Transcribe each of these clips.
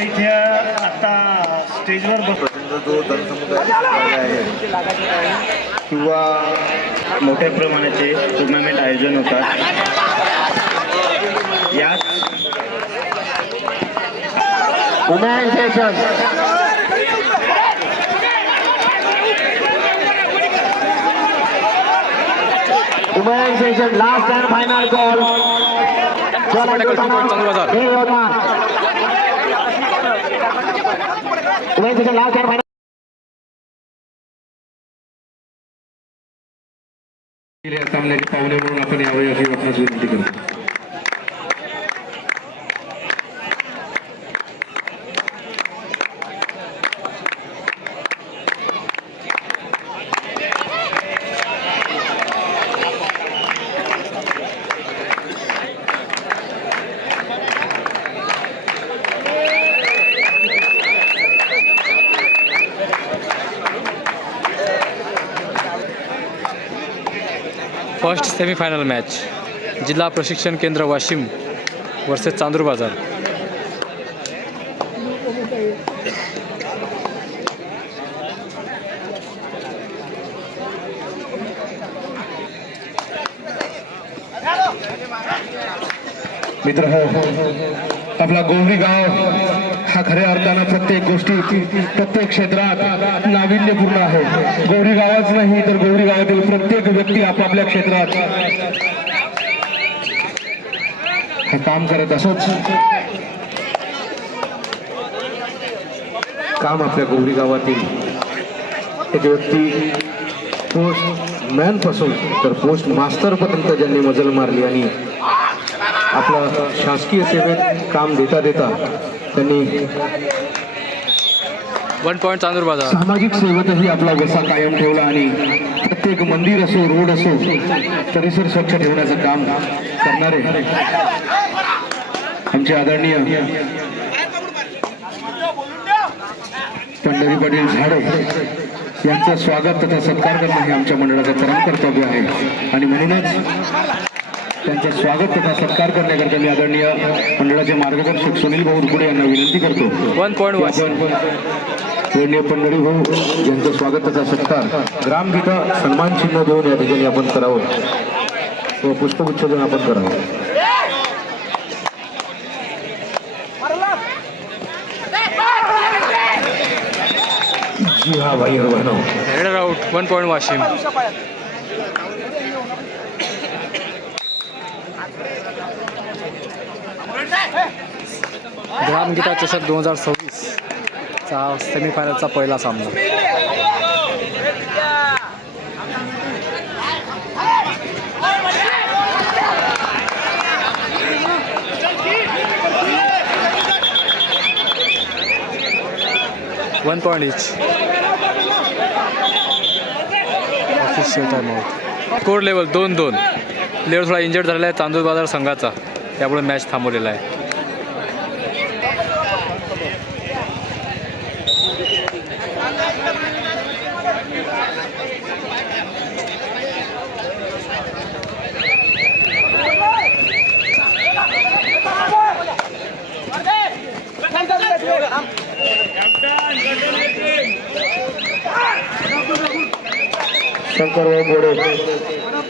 इथे आता स्टेजवर जो जनसमुदाय आहे किंवा मोठ्या प्रमाणाचे टुर्नामेंट आयोजन होतात. याच women session last and final call. Women session last and final. सामन्याचे पाहुणे म्हणून आपण यावे अशी आपणास विनंती करतो. फर्स्ट सेमीफायनल मॅच जिल्हा प्रशिक्षण केंद्र वाशिम वर्सेस चांदूर बाजार. मित्र आपला गोवरी गाव हा खऱ्या अर्थानं प्रत्येक गोष्टी प्रत्येक क्षेत्रात नाविन्यपूर्ण आहे. गोवरी गावच नाही तर गोवरी गावातील प्रत्येक व्यक्ती आपापल्या क्षेत्रात हे काम करत असोच काम आपल्या गोवरी गावातील एक व्यक्ती पोस्ट मॅन पासून तर पोस्ट मास्टर पर्यंत ज्यांनी मजल मारली आणि आपल्या शासकीय सेवेत काम देता देता त्यांनी 1 पॉइंट चांदूर बाजार. सामाजिक सेवेतही आपला वसा कायम ठेवला आणि प्रत्येक मंदिर असो रोड असो परिसर स्वच्छ ठेवण्याचं काम करणारे आमचे आदरणीय पंढरी पाटील झाडे यांचं स्वागत तथा सत्कार करणं हे आमच्या मंडळाचं परम कर्तव्य आहे आणि म्हणूनच त्यांचं स्वागत तथा सत्कार करण्याकरता मी आदरणीय मंडळाचे मार्गदर्शक सुनील भाऊ उरकुडे यांना विनंती करतो. 1 पॉइंट आदरणीय पंढरी भाऊ यांचं स्वागत तथा सत्कार ग्रामगीता सन्मान चिन्ह देऊन या ठिकाणी आपण करावं व पुष्पगुच्छ देऊन आपण करावं. जी हा भाई raider out. 1 point Washim. Gramgeeta चषक 2026 चा सेमीफायनलचा पहिला सामना. One point each. Official time out. Score level 2-2. Player थोडा इंजर्ड झालेला आहे चांदूर बाजार संघाचा, त्यामुळे मॅच थांबवलेला आहे.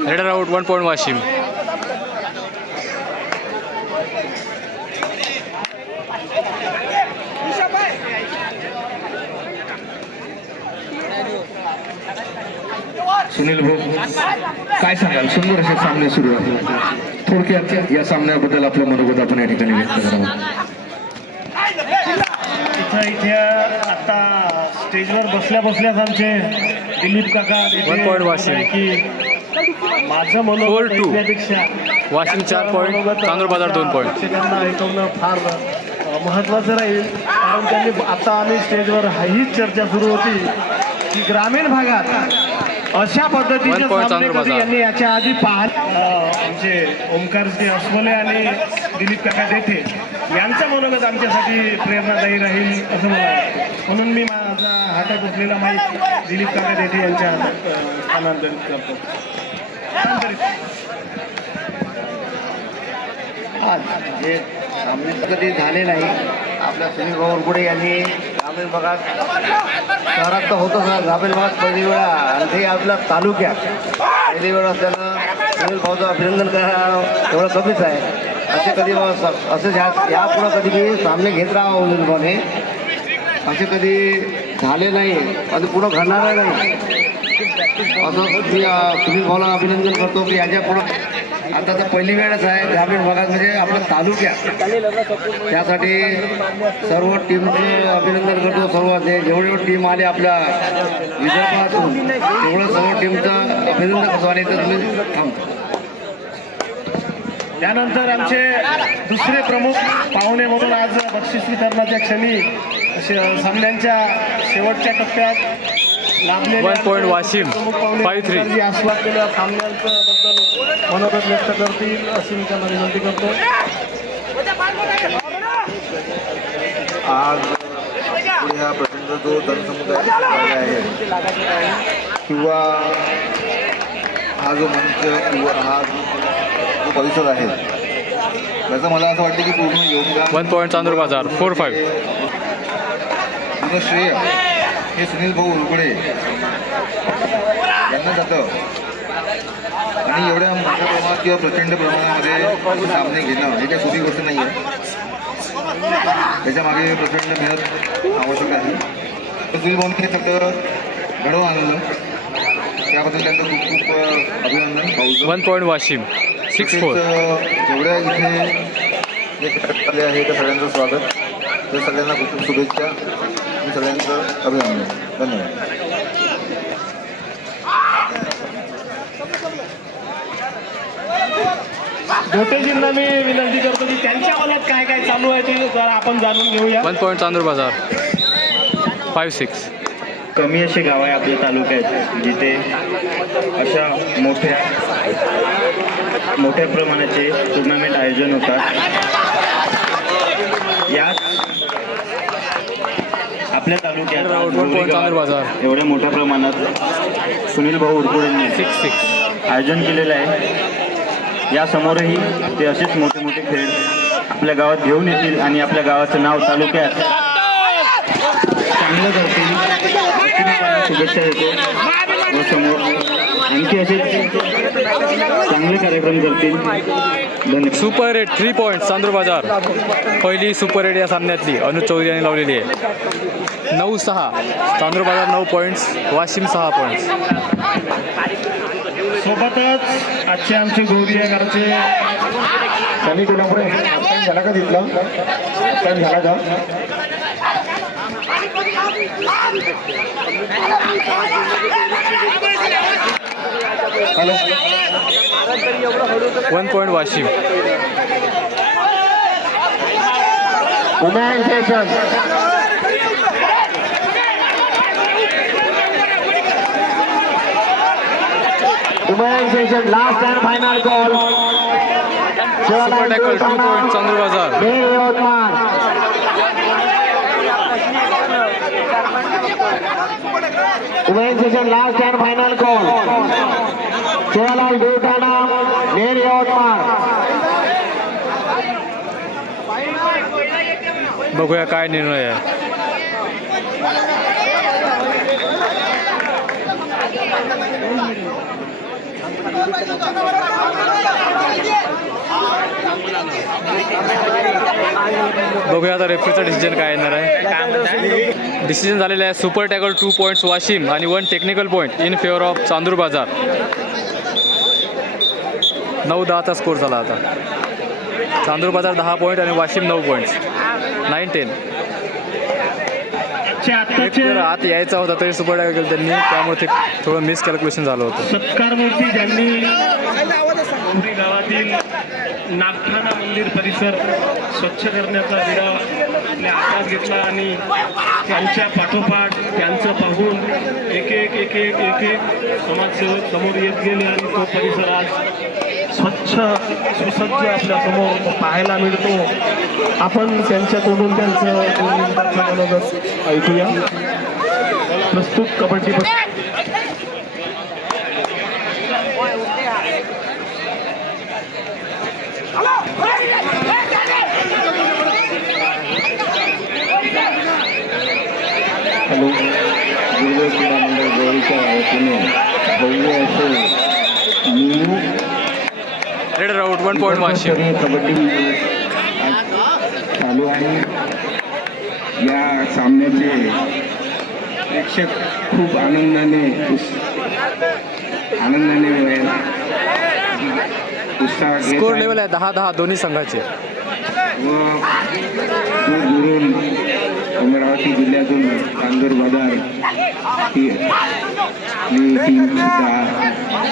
Raider out. 1 point Washim. Sunil भाऊ काय सांगाल? सुंदर असे सामने सुरू आहेत. थोडक्यात या सामन्याबद्दल आपलं मनोगत आपण या ठिकाणी व्यक्त करावं. इथे आता स्टेजवर बसल्या बसल्याच आमचे दिलीप काका 1 पॉइंट वाशिम. की माझं मनोगत ऐकण्यापेक्षा वाशिम 4 पॉइंट चांदूर बाजार 2 पॉइंट. त्यांना ऐकवणं फार महत्त्वाचं राहील, कारण त्यांनी आता आम्ही स्टेजवर हीच चर्चा सुरू होती की ग्रामीण भागात अशा पद्धतीचे सामने कधी यांनी याच्या आधी आमचे ओमकारजी अस्वले आणि दिलीप काका देठे यांचं मनोगत आमच्यासाठी प्रेरणादायी राहील असं मला वाटतं. म्हणून मी माझा हातात उठलेला माईक दिलीप काका देठे यांच्या हातात स्थानांतरित करतो. हस्तांतरित. आज जे सामने कधी झाले नाही आपल्या सुनील भाऊरपुडे यांनी ग्रामीण भागात शहरात तर होतं ना ग्रामीण भागात पहिली वेळा आणि ते आपल्या तालुक्यात पहिली वेळ असल्यानं सुनील भाऊचं अभिनंदन करणं एवढं कमीच आहे. असे कधी असे यापुढं कधी सामने घेत राहावं सुनील भाऊने असे कधी झाले नाही आणि पुढं घडणार नाही असं मी सुनील भाऊला अभिनंदन करतो की याच्या पुढं आता तर पहिली वेळच आहे ग्रामीण भागात म्हणजे आपल्या तालुक्यात त्यासाठी सर्व टीमचं अभिनंदन करतो. सर्व जेवढे टीम आले आपल्या विदर्भातून तेवढं सर्व टीमचं अभिनंदन करतो आणि इथं तुम्ही थांबतो. त्यानंतर आमचे दुसरे प्रमुख पाहुणे म्हणून आज बक्षीस वितरणाच्या क्षणी सामन्यांच्या शेवटच्या टप्प्यात लाभलेले 1 point वाशिम, प्रमुख पाहुणे 5-3. जी आस्वादलेल्या सामन्यांचं बद्दल मनोगत व्यक्त करतील अशी मी त्यांना विनंती करतो. आज हा प्रचंड जो जनसमुदाय आहे किंवा हा जो मंच किंवा हा जो परिसर आहे त्याचं मला असं वाटतं की पूर्ण योगदान 1 point चांदूर बाजार 4-5. पूर्ण श्रेय हे सुनील भाऊ उरगुडे यांना जातं आणि एवढ्या मोठ्या प्रमाणात किंवा प्रचंड प्रमाणामध्ये सामने घेणं ही काही सोपी गोष्ट नाही आहे. त्याच्यामागे प्रचंड मेहनत आवश्यक आहे. तर सुनील भाऊंनी हे सगळं घडवून आणलं त्याबद्दल त्यांचं खूप खूप अभिनंदन. 1 point वाशिम 6-4. जेवढ्या इथे जे खेळाडू आले आहे त्या सगळ्यांचं स्वागत ते सगळ्यांना खूप खूप शुभेच्छा आणि सगळ्यांचं अभिनंदन. धन्यवाद. धोटेजींना मी विनंती करतो की त्यांच्या मनात काय काय चालू आहे ते जरा आपण जाणून घेऊया. 1 point चांदूर बाजार 5-6. कमी अशी गावं आहे आपल्या तालुक्यात जिथे अशा मोठ्या प्रमाणाचे टुर्नामेंट आयोजन होतात. यात आपल्या तालुक्यात 1 point चांदूर बाजार एवढ्या मोठ्या प्रमाणात सुनील भाऊ उरकुडेंनी 6-6. आयोजन केलेलं आहे. यासमोरही ते असेच मोठे मोठे खेळ आपल्या गावात घेऊन येतील आणि आपल्या गावाचं नाव तालुक्यात चांगलं करतील अशी मी त्यांना शुभेच्छा देतो. व समोर आणखी असे चांगले कार्यक्रम करतील. धन्यवाद. सुपर 8 3 पॉईंट चांदूर बाजार. पहिली सुपर 8 या सामन्यातली अनुज चौधरी यांनी लावलेली आहे. 9-6 चांदूर बाजार 9 पॉईंट्स, वाशिम 6 पॉईंट्स. सोबतच आजचे आमचे गौरीगावचे त्यांनी कोणापुढे झाला का तिथला झाला का hello 1 point Washim. Women session last and final call. Super tackle 2 point Chandur Bazar. Yavatmal women session last and final call. Shivlal Devthana Ner Yavatmal. बघूया काय निर्णय आहे. बघूया आता रेफरीचं डिसिजन काय येणार आहे. डिसिजन झालेलं आहे सुपर टॅकल 2 पॉईंट्स वाशिम आणि 1 technical point in favour of Chandur बाजार. 9-10चा स्कोर झाला आता. चांदूर बाजार 10 पॉईंट आणि वाशिम 9 पॉईंट्स. 9-10. एक जर आत यायचा होता तरी सुपर टॅकल केलं त्यांनी, त्यामुळे ते थोडं मिस कॅल्क्युलेशन झालं होतं. सत्कार मूर्ती ज्यांनी पुरी गावातील नागठाणा मंदिर परिसर स्वच्छ करण्याचा विडा आपल्या हातात घेतला आणि त्यांच्या पाठोपाठ त्यांचं पाहून एक एक समाजसेवक समोर येत गेले आणि तो परिसर आज स्वच्छ सुसज्ज आपल्या समोर पाहायला मिळतो. आपण त्यांच्याकडून त्यांचं मनोगत ऐकूया. प्रस्तुत कबड्डी भव्य असे new red out 1 point Washim. स्तरीय कबड्डी चालू आहे. या सामन्याचे प्रेक्षक खूप आनंदाने उत्साह घेत स्कोर आहेत. लेवल आहे 10-10 दोन्ही संघाचे. व दूर दुरून अमरावती जिल्ह्यातून चांदूर बाजार ही टीम सुद्धा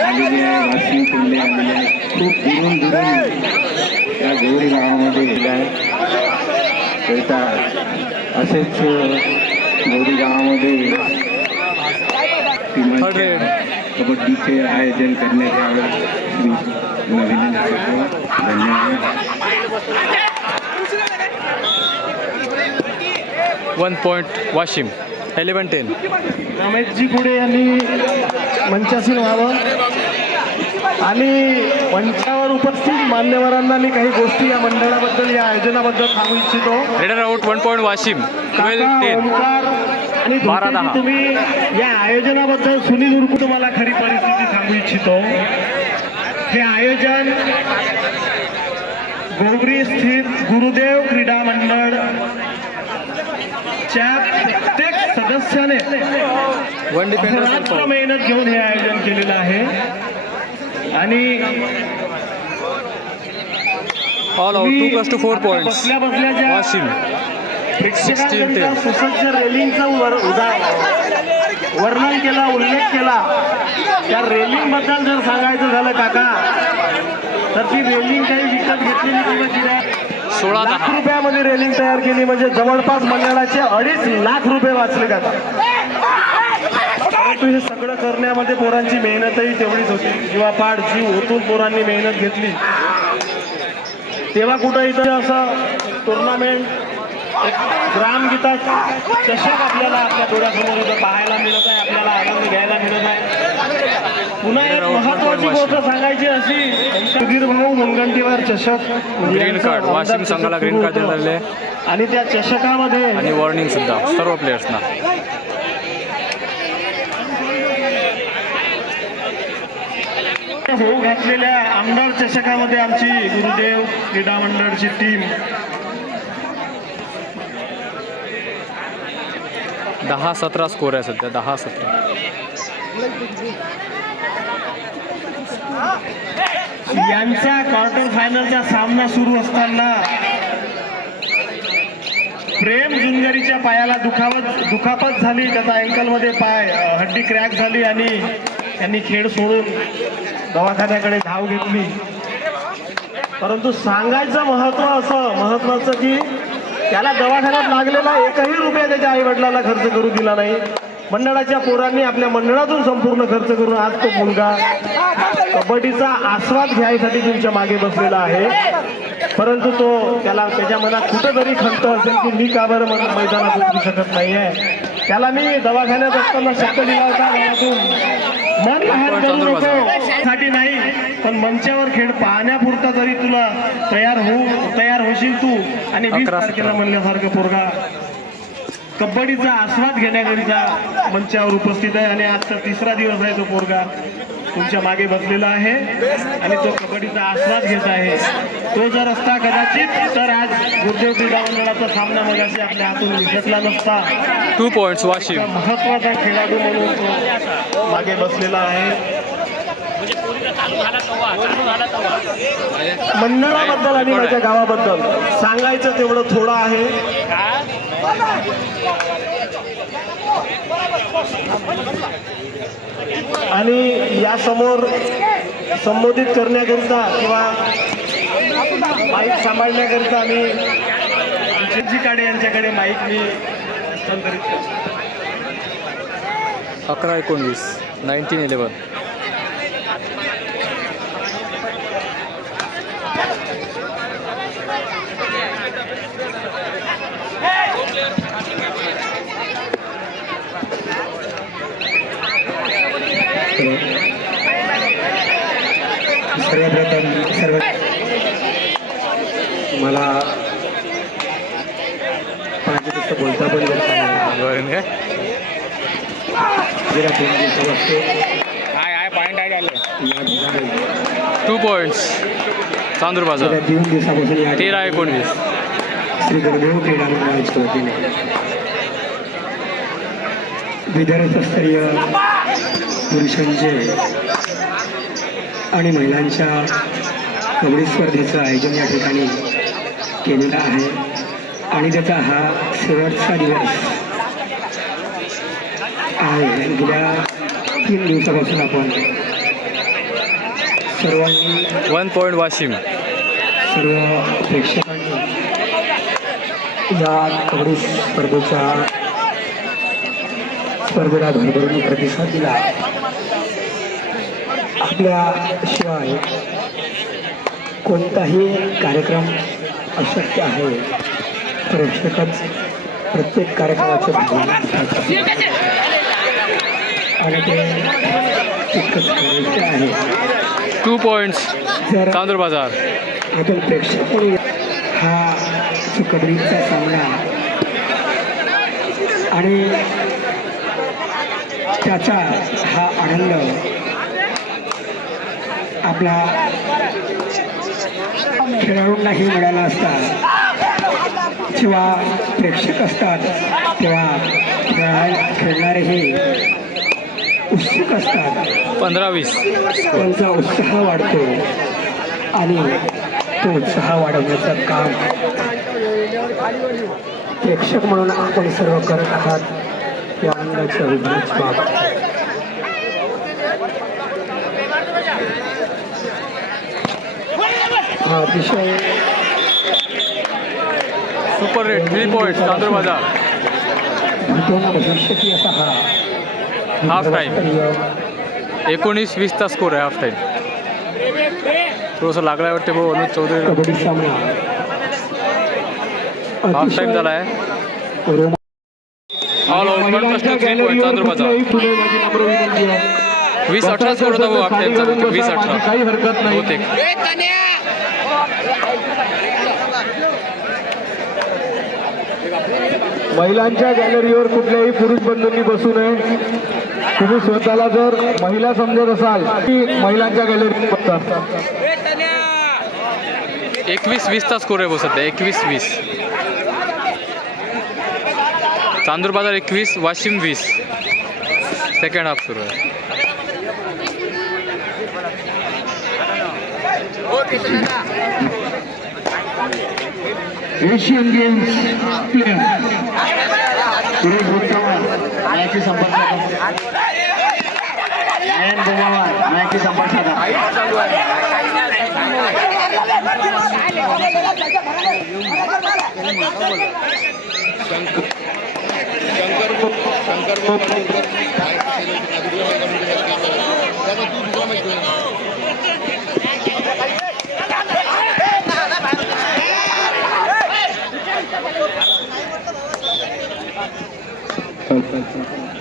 आलेली आहे. वाशिम किल्ले आलेले आहे. खूप दुरून या गौरी गावामध्ये गेले आहे. त्याचा असेच गौरी गावामध्ये Third grade. कबड्डीचे आयोजन करण्यात यावे मी विनंती करतो. धन्यवाद. 1 पॉईंट वाशिम. 11-10. रमेशजी पुढे यांनी मंचासीन व्हावं आणि मंचावर उपस्थित मान्यवरांना मी काही गोष्टी या मंडळाबद्दल या आयोजनाबद्दल सांगू इच्छितो. Red out 1 point Washim. काका, 12-10. ओंकार आणि 12-10. धोतेजी, तुम्ही या आयोजनाबद्दल सुनील उर्फ तुम्हाला खरी परिस्थिती सांगू इच्छितो. हे आयोजन गोगरी स्थित गुरुदेव क्रीडा मंडळ च्या प्रत्येक सदस्याने वन डिफेंडर रात्र मेहनत घेऊन हे आयोजन केलेलं आहे आणि ऑल आउट 2+4 पॉईंट्स बसल्या बसल्या ज्या वाशिम. प्रेक्षकांकरिता सुसज्ज रेलिंगचं वर्णन केला, उल्लेख केला. त्या रेलिंग बद्दल जर सांगायचं झालं काका तर ती रेलिंग काही विकत घेतलेली किंवा जिऱ्या 16-10. लाख रुपयामध्ये रेलिंग तयार केली म्हणजे जवळपास मंडळाचे 2.5 लाख रुपये वाचले काका. परंतु हे सगळं करण्यामध्ये पोरांची मेहनतही तेवढीच होती. जीवापाड जीव ओतून पोरांनी मेहनत घेतली. तेव्हा कुठं इथं असं टुर्नामेंट ग्रामगीता चषक आपल्याला आपल्या डोळ्यासमोर इथं पाहायला मिळत आहे, आपल्याला आनंद घ्यायला मिळत आहे. पुन्हा एक महत्वाची गोष्ट सांगायची अशी, सुधीर भाऊ मुनगंटीवार चषक ग्रीन कार्ड वाशिम संघाला ग्रीन कार्ड देण्यात आले आणि त्या चषकामध्ये आणि वॉर्निंग सुद्धा सर्व प्लेयर्सना. होऊ घातलेल्या आमदार चषकामध्ये आमची गुरुदेव क्रीडा मंडळची टीम 10-17 स्कोर आहे सध्या. 10-17. यांचा क्वार्टर फायनलचा सामना सुरू असताना प्रेम जुनगरीच्या पायाला दुखापत झाली. त्याचा अँकलमध्ये हड्डी क्रॅक झाली आणि त्यांनी खेळ सोडून दवाखान्याकडे धाव घेतली. परंतु सांगायचं महत्वाचं की त्याला दवाखान्यात लागलेला एकही रुपया त्याच्या आई वडिलांना खर्च करू दिला नाही. मंडळाच्या पोरांनी आपल्या मंडळातून संपूर्ण खर्च करून आज तो मुलगा कबड्डीचा आस्वाद घ्यायसाठी तुमच्या मागे बसलेला आहे. परंतु त्याच्या मनात कुठंतरी खंत असेल की मी का बरं मैदानात उतरू शकत नाहीये. त्याला मी दवाखान्यात असताना शब्द दिला होता, मन लहान करू नको साठी नाही पण मंचावर खेळ पाहण्यापुरता जरी तुला तयार होशील तू आणि 20 तारखेला म्हणल्यासारखं पोरगा कबड्डीचा आस्वाद घेण्याकरिता मंचावर उपस्थित आहे. आणि आजचा 3रा दिवस आहे. तो पोरगा तुमच्या मागे बसलेला आहे आणि तो कबड्डीचा आस्वाद घेत आहे. तो जर असता कदाचित तर आज गुरुदेव क्रीडा मंडळाचा सामना मगाशी आपल्या हातून निसटला नसता. 2 पॉईंट्स वाशिम. महत्वाचा खेळाडू म्हणून तो मागे बसलेला आहे. मंडळाबद्दल आणि माझ्या गावाबद्दल सांगायचं तेवढं थोडं आहे. आणि या समोर संबोधित करण्याकरिता किंवा माईक सांभाळण्याकरिता मी जी काडे यांच्याकडे माईक मी हस्तांतरित करतो. 11-19. 19-11. सर्वप्रथम मला पाहिजे तसं बोलता पण येत नाही. गेल्या 2 दिवसापासून 2 पॉईंट्स चांदूर बाजार. गेल्या 2 दिवसापासून या 13-19. श्री गुरुदेव क्रीडा मंडळाच्या वतीने विदर्भस्तरीय पुरुषांचे आणि महिलांच्या कबड्डी स्पर्धेचं आयोजन या ठिकाणी केलेलं आहे आणि त्याचा हा शेवटचा दिवस आहे. गेल्या 3 दिवसापासून आपण सर्वांनी 1 पॉईंट वाशिम. सर्व प्रेक्षकांनी या कबड्डी स्पर्धेला भरभरून प्रतिसाद दिला. आपल्याशिवाय कोणताही कार्यक्रम अशक्य आहे. प्रेक्षकच प्रत्येक कार्यक्रमाचे भाग असतात आणि ते तितकंच गरजेचे आहे. 2 पॉईंट्स जर चांदूर बाजार. आपण प्रेक्षक म्हणून हा जो कबड्डीचा सामना आणि त्याचा हा आनंद आपला खेळाडूंनाही मिळाला असता. जेव्हा प्रेक्षक असतात तेव्हा खेळणारेही उत्सुक असतात. 15-20. त्यांचा उत्साह वाढतो आणि तो उत्साह वाढवण्याचं काम प्रेक्षक म्हणून आपण सर्व करत आहात. या आनंदाची अविभाज्य बाब. हा अतिशय सुपर रेट 3 पॉईंट्स चांदूर बाजार. भूतोन भविष्यती असा हा हाफ टाईम 19-20 चा स्कोर आहे. हाफ टाईम थोडंसं लागलाय वाटते भाऊ अनुज चौधरी. कबड्डी सामना हाफ टाईम झाला आहे. ऑल आउट 3 पॉईंट चांदूर बाजार. 20-18 स्कोर होता भाऊ हाफ टाईमचा. 20-18 काही हरकत नाही. बहुतेक. महिलांच्या गॅलरीवर कुठल्याही पुरुष बंधूंनी बसू नये. तुम्ही स्वतःला जर महिला समजत असाल की महिलांच्या गॅलरीत बसता. 21-20 चा स्कोर आहे भाऊ सध्या. 21-20 चांदूर बाजार 21 वाशिम 20. सेकंड हाफ सुरू आहे. एशियन गेम्स प्लेयर सुरेश उत्तम मॅची संपर्क मॅची संपर्क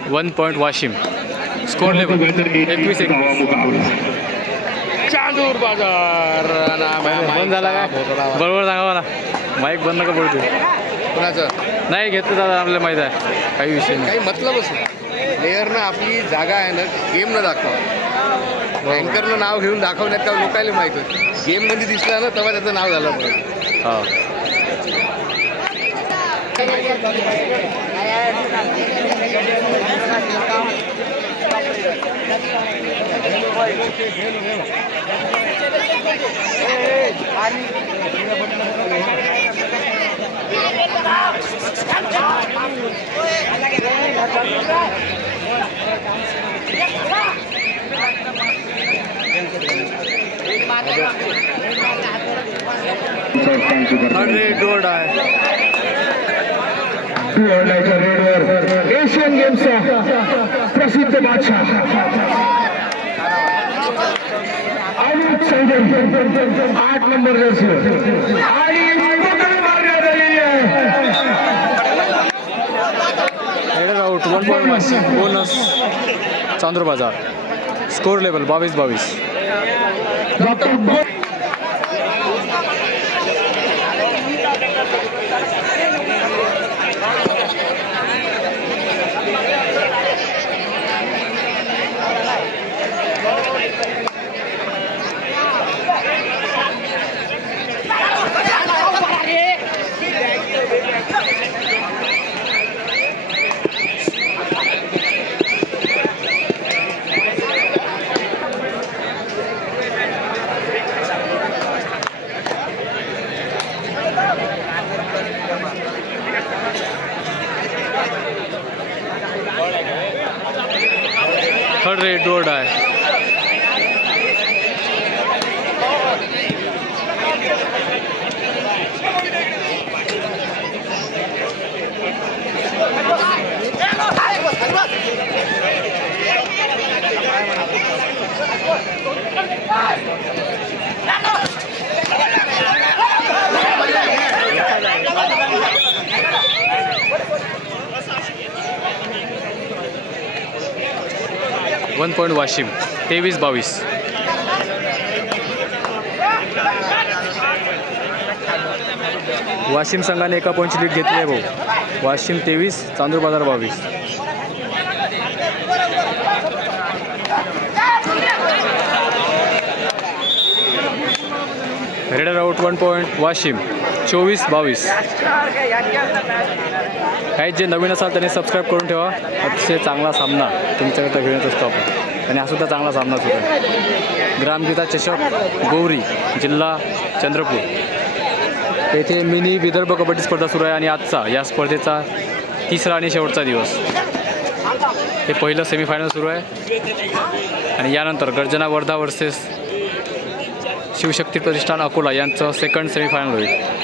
one point Washim. Score level 21-21. Chandur बाजार बंद झाला काय बरोबर सांगा मला. माईक बंद नका पडतो. कोणाचं नाही घेतलं दादा आपल्याला माहीत आहे. काही विषय नाही. काही मतलबच नाही. प्लेयरनं आपली जागा आहे ना गेम न दाखवा. अँकरनं नाव घेऊन दाखवण्यात का लोकायला माहीत होतं. गेममध्ये दिसला ना तेव्हा त्याचं नाव झालं पाहिजे. हा रेड आहे. रेडवर एशियन गेम्सचा प्रसिद्ध बादशाह अनुज चौधरी 8 नंबर जर्सी आणि पकड मारण्यात आलेली आहे. Raider out 1 point Washim. Bonus Chandur Bazar. Score level 22-22. Doctor third raid door आहे. One point Washim 23-22. वाशिम संघाने एका पॉईंटची लीड घेतली आहे भाऊ. वाशिम 23, चांदूर बाजार 22. Raider out 1 point Washim 24-22. काही जे नवीन असाल त्यांनी सबस्क्राईब करून ठेवा. अतिशय चांगला सामना तुमच्याकडे घेऊन येत असतो आपण आणि हा सुद्धा चांगला सामना सुद्धा आहे. ग्रामगीता चषक गौरी जिल्हा चंद्रपूर येथे मिनी विदर्भ कबड्डी स्पर्धा सुरू आहे आणि आजचा या स्पर्धेचा तिसरा आणि शेवटचा दिवस. हे पहिलं सेमीफायनल सुरू आहे आणि यानंतर गर्जना वर्धा वर्सेस शिवशक्ती प्रतिष्ठान अकोला यांचं सेकंड सेमीफायनल होईल.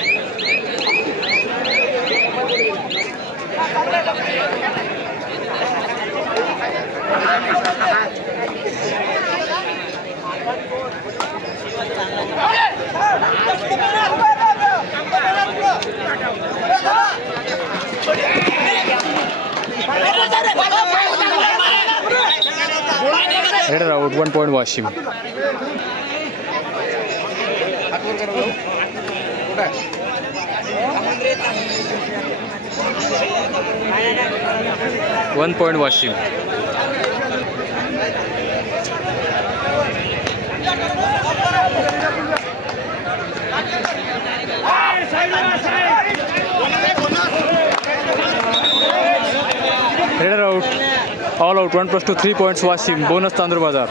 Raider out 1 point Washim. One point Washim. Raider out all out 1+2 3 points Washim. Bonus Chandur Bazar.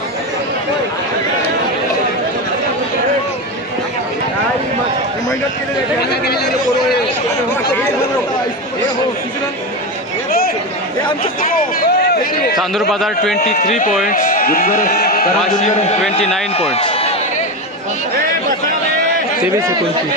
Chandur Bazar 23 points, Washim 29 points. 23-29.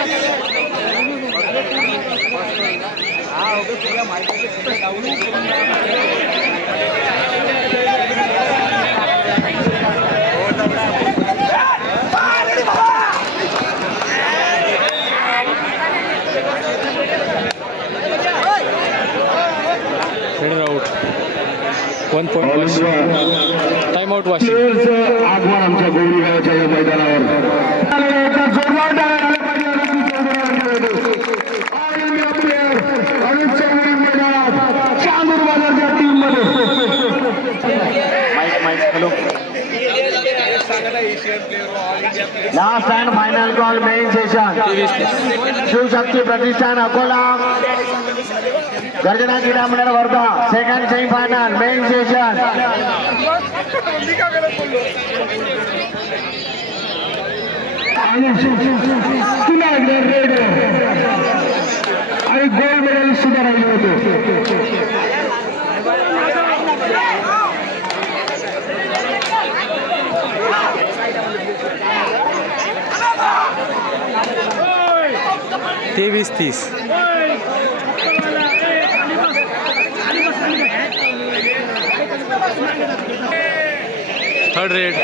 Raider out 1 point Washim. Time out Washim. आगमन आमच्या गौरी गावाच्या या चांदूर बाजारच्या टीम मध्ये last and final call men session Shivshakti Pratishthan Akola Garjana Krida Mandal Wardha second semifinal main session. पुन्हा red आणि gold medal सुद्धा राहिले होते. तेवीस 30. Third red.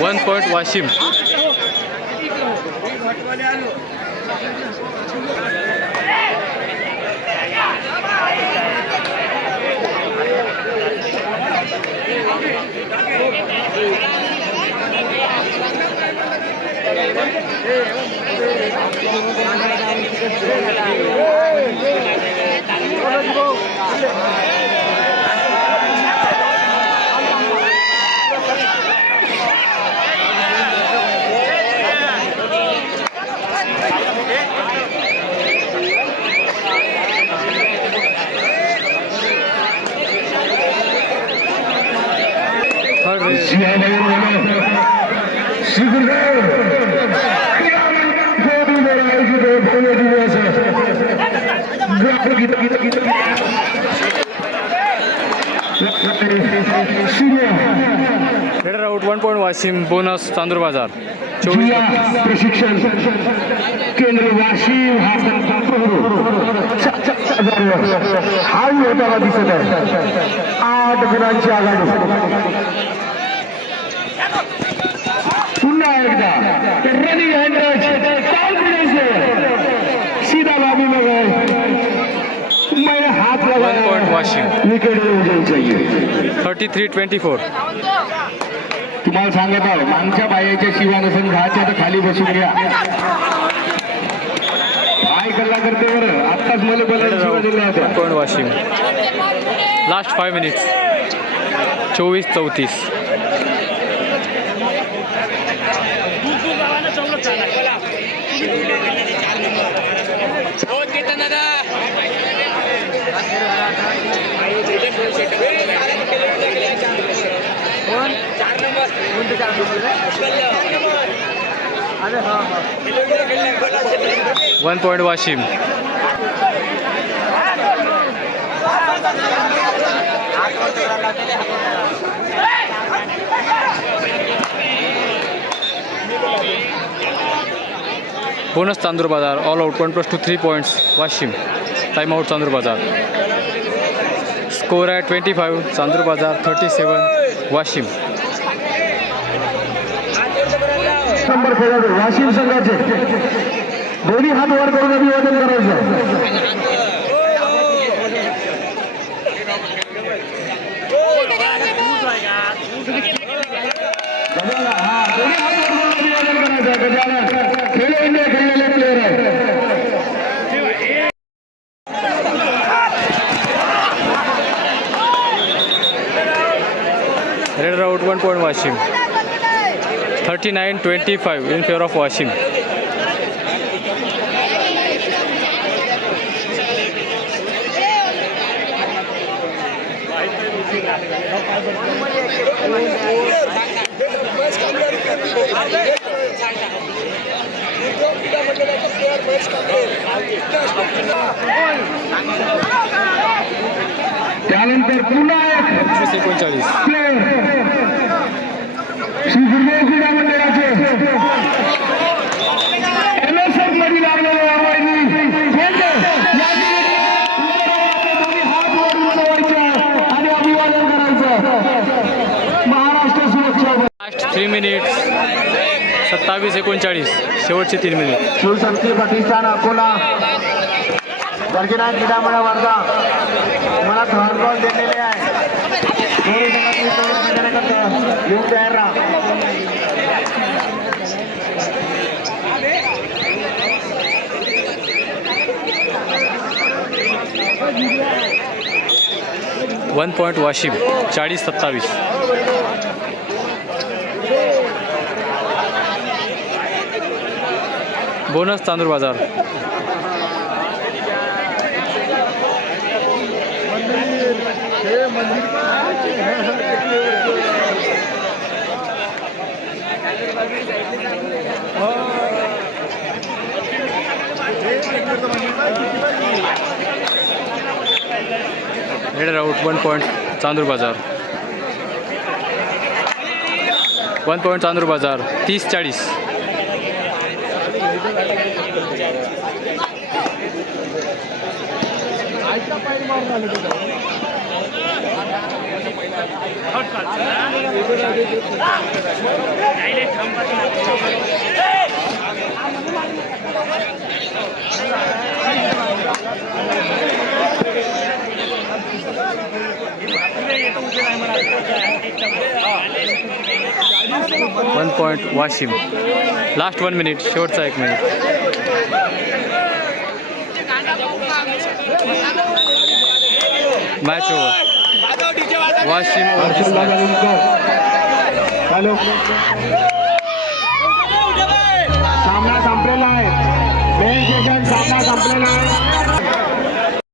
One point Washim. Third red. Raider out 1 point Washim bonus Chandur बाजार 24 जिल्हा प्रशिक्षण केंद्र वाशिम हा होताना दिसत आहे 8 गुणांची आघाडी पुन्हा एकदा रनिंग हँडरच सीधा बाबू मैंने हाथ 1 पॉईंट वाशिम विकेट चाहिए 33-24. तुम्हाला सांगत आहे मागच्या बायाच्या शिवा नसेल घाच्या तर खाली बसून घ्या काय कल्ला करते बरं आत्ताच मला बोलायला शिवा दिल्या होत्या 1 point Washim last 5 minutes 24-34. One point Washim bonus Chandur Bazar all out 1+2 3 points Washim time out Chandur Bazar score आहे 25 चांदूर बाजार 37 वाशिम. नंबर खेळाडू वाशिम संघाचे दोन्ही हात वर करून अभिवादन करायचं. खेलो इंडिया खेळलेले प्लेअर आहे. Red out 1 point Washim 39-25 in favor of Washim. त्यानंतर पुन्हा एक 39 प्लेअर श्री गुरुदेव क्रीडा मंडळाचे एमएसएफ मध्ये लागलेले हात वर उंचवायचे आणि अभिवादन करायचं. महाराष्ट्र सुरक्षा लास्ट 3 मिनिट्स 27-39 शेवटचे 3 मिनिट. शिवशक्ती प्रतिष्ठान अकोला गर्जना क्रीडा मंडळ वर्धा मला थर्ड बॉल दिलेले आहे. येऊन तयार राहा. One point Washim 40-27. Bonus Chandur बाजार रेड आउट 1 पॉईंट चांदूर बाजार 1 पॉईंट चांदूर बाजार 30-40. One point Washim last 1 minute शेवटचा 1 minute. Match over Washim hello सामना संपलेला आहे. मेन सेशन सामना संपलेला आहे.